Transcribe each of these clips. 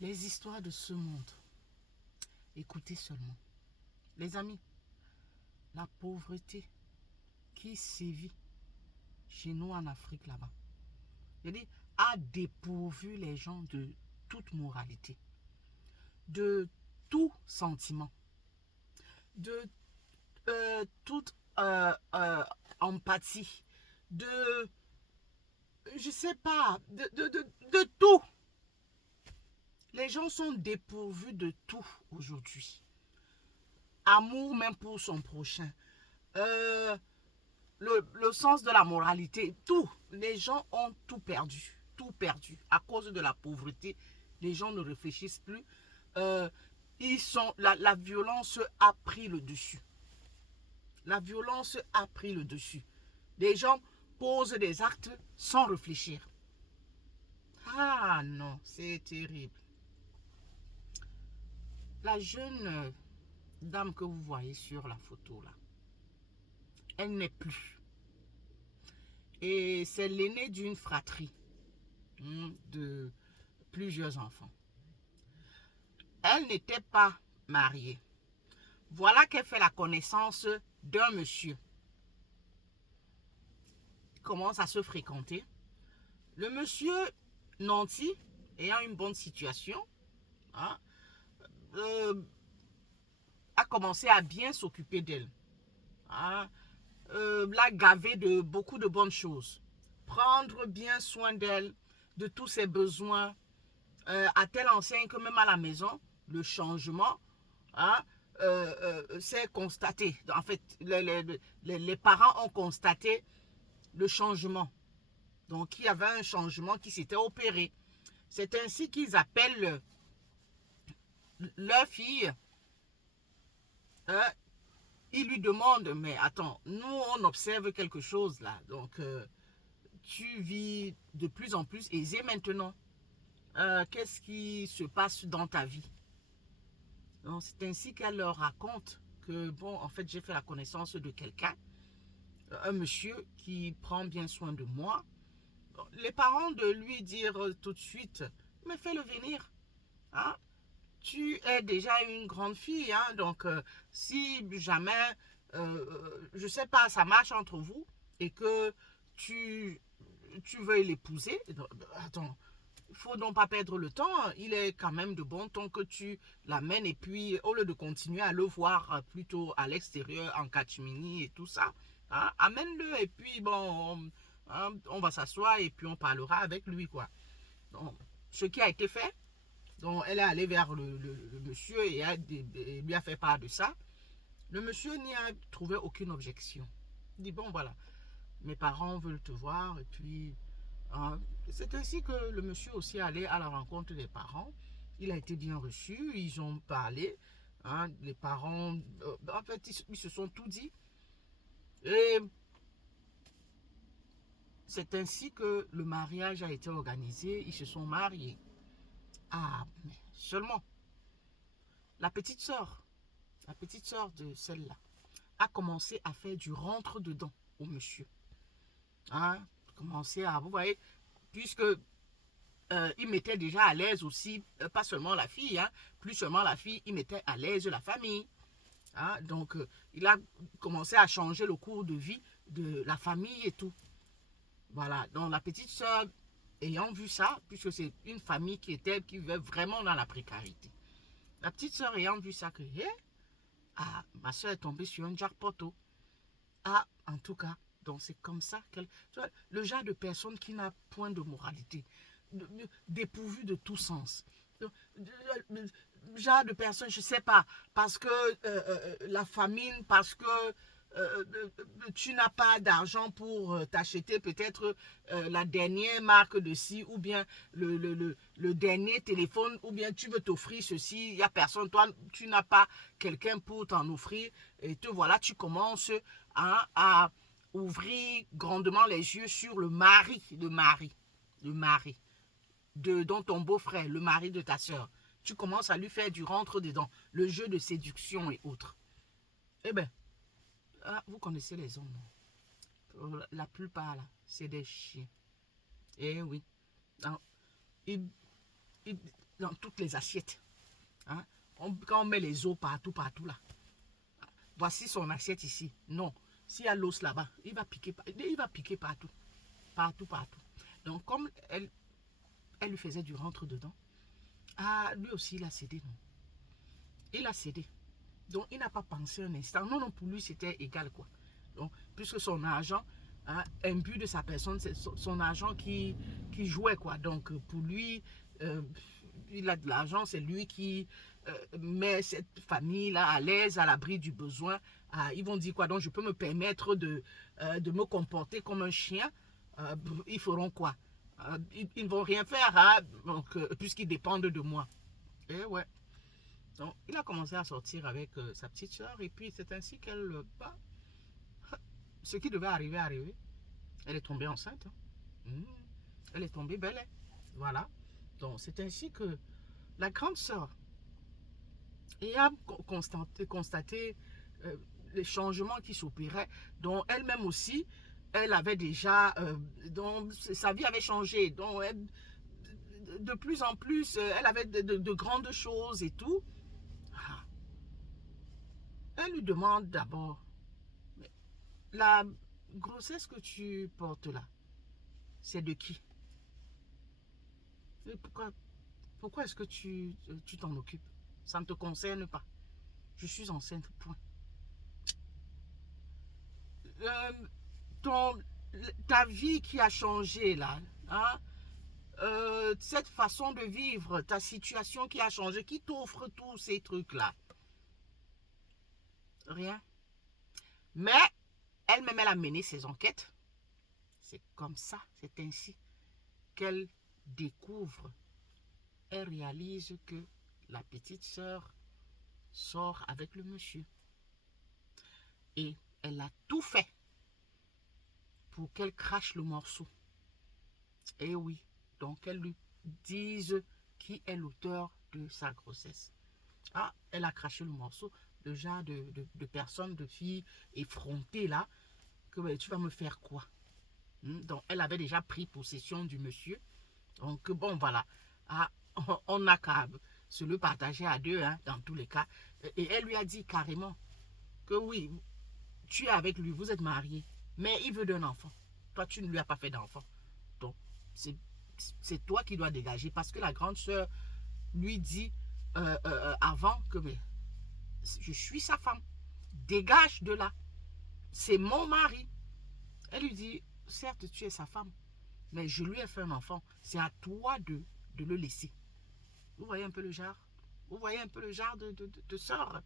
Les histoires de ce monde. Écoutez seulement. Les amis, la pauvreté qui sévit chez nous en Afrique là-bas, je dis, a dépourvu les gens de toute moralité, de tout sentiment, de toute empathie, de, je sais pas, de tout. Les gens sont dépourvus de tout aujourd'hui. Amour même pour son prochain. Le sens de la moralité, tout. Les gens ont tout perdu. Tout perdu. À cause de la pauvreté, les gens ne réfléchissent plus. La violence a pris le dessus. La violence a pris le dessus. Les gens posent des actes sans réfléchir. Ah non, c'est terrible. La jeune dame que vous voyez sur la photo là, elle n'est plus. Et c'est l'aînée d'une fratrie de plusieurs enfants. Elle n'était pas mariée. Voilà qu'elle fait la connaissance d'un monsieur. Ils commencent à se fréquenter. Le monsieur nanti, ayant une bonne situation, hein, a commencé à bien s'occuper d'elle. Hein, l'a gaver de beaucoup de bonnes choses. Prendre bien soin d'elle, de tous ses besoins, à telle enseigne que même à la maison, le changement, c'est constaté. En fait, les parents ont constaté le changement. Donc, il y avait un changement qui s'était opéré. C'est ainsi qu'ils appellent leur fille. Ils lui demandent, mais attends, nous, on observe quelque chose là. Donc, tu vis de plus en plus aisé maintenant. Qu'est-ce qui se passe dans ta vie? Donc, c'est ainsi qu'elle leur raconte que, bon, en fait, j'ai fait la connaissance de quelqu'un, un monsieur qui prend bien soin de moi. Les parents de lui dire tout de suite, mais fais-le venir. Hein? Tu es déjà une grande fille, hein? Donc si jamais, je sais pas, ça marche entre vous et que tu, tu veuilles l'épouser, attends, il faut donc pas perdre le temps. Il est quand même de bon ton que tu l'amènes et puis au lieu de continuer à le voir plutôt à l'extérieur en catimini et tout ça, hein, amène-le et puis bon, on va s'asseoir et puis on parlera avec lui quoi. Donc, ce qui a été fait, donc elle est allée vers le monsieur et lui a fait part de ça. Le monsieur n'y a trouvé aucune objection. Il dit bon voilà, mes parents veulent te voir et puis hein, c'est ainsi que le monsieur aussi est allé à la rencontre des parents. Il a été bien reçu, ils ont parlé. Hein, les parents, en fait, ils se sont tout dit. Et c'est ainsi que le mariage a été organisé. Ils se sont mariés. Ah, mais seulement, la la petite sœur de celle-là, a commencé à faire du rentre-dedans au monsieur. Hein, commencé à, vous voyez, puisque il mettait déjà à l'aise aussi, pas seulement la fille, hein, plus seulement la fille, il mettait à l'aise la famille. Hein, donc, il a commencé à changer le cours de vie de la famille et tout. Voilà, donc la petite soeur, ayant vu ça, puisque c'est une famille qui vivait vraiment dans la précarité. La petite soeur ayant vu ça, que, ah, ma soeur est tombée sur un jackpot. Ah, en tout cas, donc c'est comme ça qu'elle... Tu vois, le genre de personne qui n'a point de moralité, dépourvu de tout sens. Genre de personne, je sais pas, parce que la famine, parce que tu n'as pas d'argent pour t'acheter peut-être la dernière marque de ci, ou bien le dernier téléphone, ou bien tu veux t'offrir ceci, il n'y a personne, toi, tu n'as pas quelqu'un pour t'en offrir, et te voilà, tu commences à ouvrir grandement les yeux sur le mari dont ton beau-frère, le mari de ta soeur. Tu commences à lui faire du rentre-dedans, le jeu de séduction et autres. Eh bien, vous connaissez les hommes, non? La plupart, là, c'est des chiens. Eh oui. Alors, ils, ils, dans toutes les assiettes. Hein? Quand on met les os partout, partout là. Voici son assiette ici. Non. S'il y a l'os là-bas, il va piquer partout. Partout, partout. Donc, comme elle lui faisait du rentre dedans, lui aussi, il a cédé, non. Il a cédé. Donc, il n'a pas pensé un instant. Non, non, pour lui, c'était égal, quoi. Donc, puisque son argent, imbu de sa personne, c'est son argent qui jouait, quoi. Donc, pour lui, il a de l'argent, c'est lui qui met cette famille-là à l'aise, à l'abri du besoin. Ils vont dire quoi? Donc, je peux me permettre de me comporter comme un chien. Ils feront quoi? Ils ne vont rien faire, hein, puisqu'ils dépendent de moi. Et ouais. Donc, il a commencé à sortir avec sa petite soeur. Et puis, c'est ainsi qu'elle... ce qui devait arriver, arrivé. Elle est tombée enceinte. Hein. Elle est tombée belle. Voilà. Donc, c'est ainsi que la grande sœur ayant constaté les changements qui s'opéraient, dont elle-même aussi, elle avait déjà, dont sa vie avait changé, dont elle, de plus en plus, elle avait de grandes choses et tout. Elle lui demande d'abord, la grossesse que tu portes là, c'est de qui? Pourquoi est-ce que tu t'en occupes? Ça ne te concerne pas. Je suis enceinte, point. Ta vie qui a changé là, hein? Cette façon de vivre, ta situation qui a changé, qui t'offre tous ces trucs-là? Rien. Mais elle-même, elle a mené ses enquêtes. C'est comme ça, c'est ainsi qu'elle découvre, elle réalise que la petite sœur sort avec le monsieur. Et elle a tout fait pour qu'elle crache le morceau. Et oui, donc elle lui dise qui est l'auteur de sa grossesse. Elle a craché le morceau. Le genre de personnes, de filles effrontées là, que tu vas me faire quoi? Donc elle avait déjà pris possession du monsieur. Donc bon voilà, on n'a qu'à se le partager à deux, hein, dans tous les cas. Et elle lui a dit carrément que oui, tu es avec lui, vous êtes mariés, mais il veut d'un enfant. Toi, tu ne lui as pas fait d'enfant. Donc, c'est toi qui dois dégager, parce que la grande sœur lui dit avant que mais, je suis sa femme, dégage de là, c'est mon mari. Elle lui dit, certes, tu es sa femme, mais je lui ai fait un enfant, c'est à toi de le laisser. Vous voyez un peu le genre? Vous voyez un peu le genre de sœur?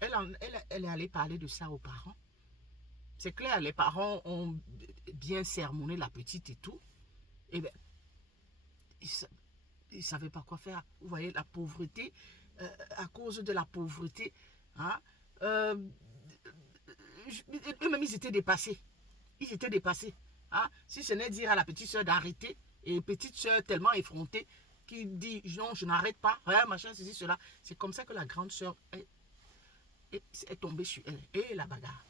Elle est allée parler de ça aux parents. C'est clair, les parents ont bien sermonné la petite et tout. Et bien, ils ne savaient pas quoi faire. Vous voyez, la pauvreté, à cause de la pauvreté, hein, eux-mêmes, ils étaient dépassés. Ils étaient dépassés. Hein. Si ce n'est dire à la petite soeur d'arrêter, et petite soeur tellement effrontée, qui dit non, je n'arrête pas, hein, machin, ceci, cela. C'est comme ça que la grande soeur est tombée sur elle. Et la bagarre.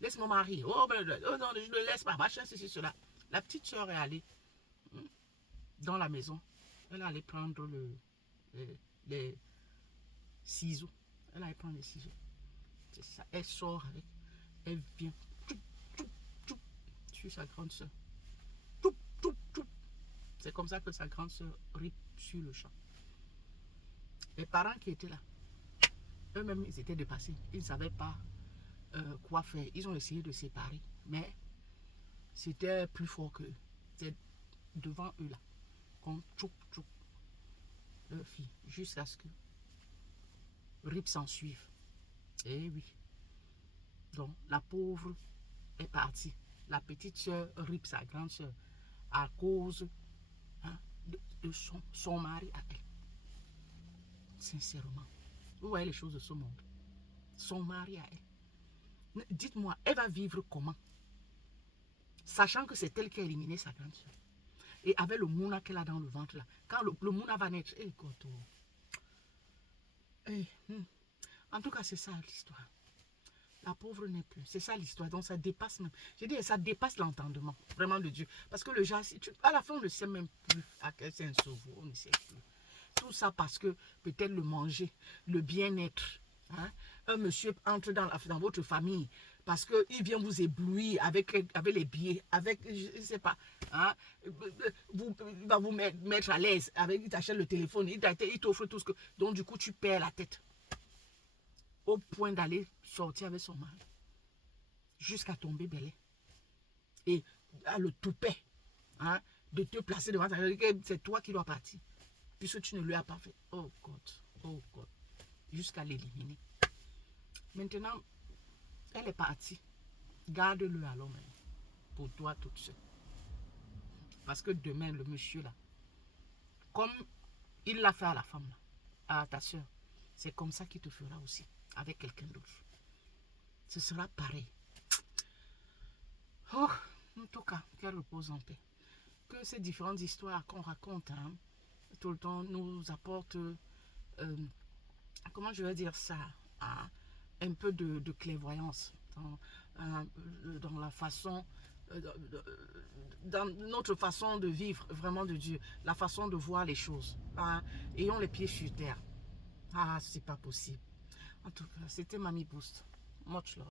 Laisse mon mari. Oh non, je ne le laisse pas, machin, ceci, cela. La petite soeur est allée dans la maison. Elle allait prendre les ciseaux. Elle allait prendre les ciseaux. C'est ça. Elle sort avec. Elle vient. Sur sa grande soeur. C'est comme ça que sa grande soeur rit sur le champ. Les parents qui étaient là, eux-mêmes, ils étaient dépassés. Ils ne savaient pas quoi faire. Ils ont essayé de séparer, mais c'était plus fort qu'eux. C'était devant eux là. Qu'on tchouk leur fille, jusqu'à ce que Rip s'en suive. Eh oui. Donc, la pauvre est partie. La petite soeur Rip, sa grande soeur, à cause de son mari à elle. Sincèrement. Vous voyez les choses de ce monde. Son mari à elle. Dites-moi, elle va vivre comment? Sachant que c'est elle qui a éliminé sa grande soeur. Et avec le mouna qu'elle a dans le ventre là. Quand le mouna va naître, en tout cas, c'est ça l'histoire. La pauvre n'est plus. C'est ça l'histoire. Donc ça dépasse même. J'ai dit, ça dépasse l'entendement, vraiment de Dieu. Parce que le genre, à la fin, on ne sait même plus à quel c'est un sauveur. On ne sait plus. Tout ça parce que peut-être le manger, le bien-être. Hein? Un monsieur entre dans votre famille parce qu'il vient vous éblouir avec les billets, avec, je ne sais pas, hein? Il va vous mettre à l'aise. Il t'achète le téléphone, il t'offre tout ce que... Donc du coup, tu perds la tête. Au point d'aller sortir avec son mari. Jusqu'à tomber belé. Et à le toupet. Hein? De te placer devant ta... C'est toi qui dois partir. Puisque tu ne lui as pas fait. Oh God. Oh God. Jusqu'à l'éliminer. Maintenant, elle est partie. Garde-le alors même. Pour toi toute seule. Parce que demain, le monsieur là, comme il l'a fait à la femme là, à ta soeur, c'est comme ça qu'il te fera aussi. Avec quelqu'un d'autre. Ce sera pareil. Oh, en tout cas, qu'elle repose en paix. Que ces différentes histoires qu'on raconte, hein, tout le temps, nous apportent, comment je vais dire ça, hein, un peu de clairvoyance dans la façon, dans notre façon de vivre vraiment de Dieu, la façon de voir les choses. Hein. Ayons les pieds sur terre. Ah, c'est pas possible. En tout cas, c'était Mamie Boost. Much love.